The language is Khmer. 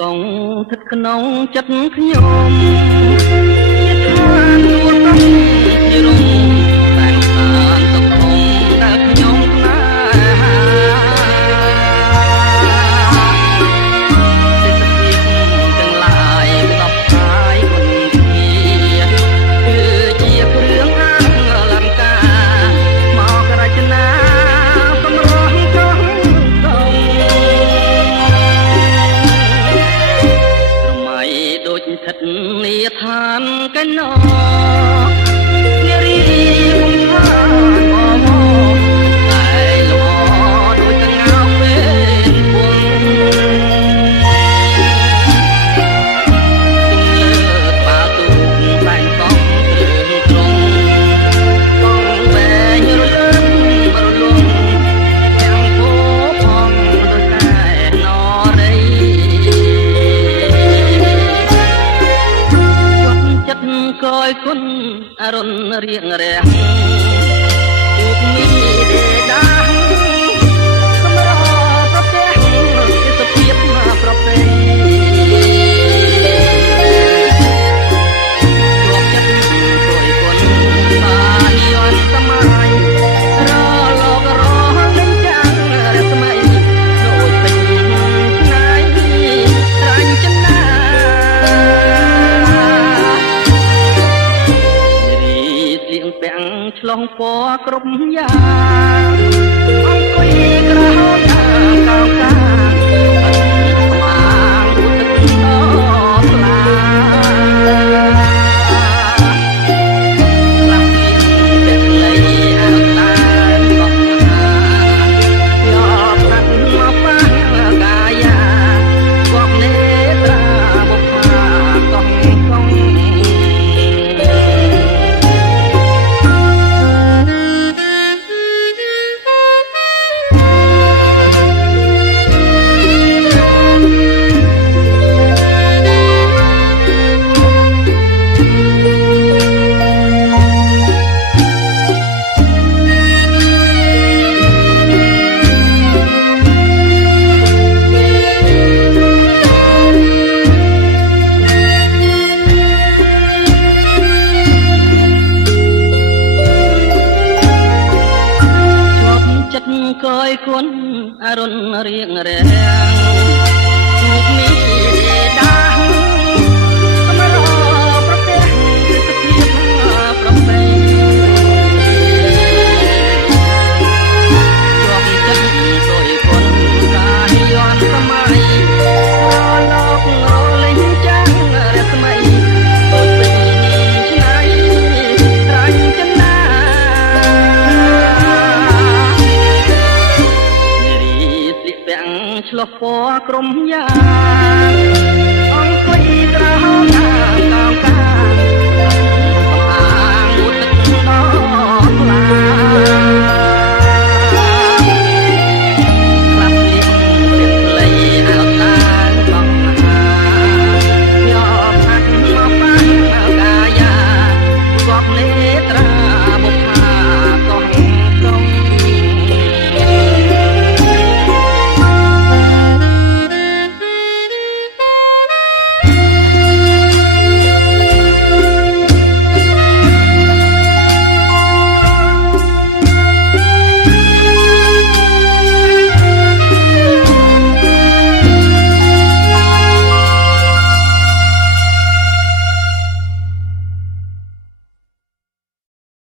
កងស្ថិតក្នុងចិត្តខ្ញុំជាឋាននួនtâmជារំតែងឋានទឹកធំដែលខ្ញុំស្នេហាសេចក្តីទាំងឡាយផ្សព្វផ្សាយគុណធាគឺជាគ្រឿងអលង្ការមករចនាសម្រស់កងដូចស្ថិតនាឋានកែណោនារីកំថាងតែលមដូចកងើពេលពងទុំលើបាទូតែងកំគ្រឿងត្រង់កងវែងរលឹមរលំទាំងពោផងដូចតែនរីក្រោយគុណអរុនរៀងរះទូកមីដេដាសម្រប្រទះទេសភាពប្រពៃជាប់ចិត្តក្រោយគុណបានយន់សម័យរលករនឹងចាំងរស្មីដូចពេញឆ្ងាយរាញ់ចិនណាពាំងឆ្លងពណ៌គ្រប់យ៉ាងអង្គុយក្រហមកោកោកាស្មាងរូបទឹកដ៏ថ្លាឡាក់ទៀងតែលៃអើតានកោះណាយកប្រាក់មកប៉ះកាយាគប់នេត្រាបុប្ផាកោះកងក្រោយគុណអរុនរៀងរាំងទូកមីដាសម្រប្រទះទេសភាពប្រពៃជាប់ចិត្តក្រោយគុណកាយយន់សម័យរលោករលេងចាំងរស្មីដូចពេញឆ្ងាយរាញ់ចិនណាឆ្លោះពណ៌ក្រុមយ៉ាង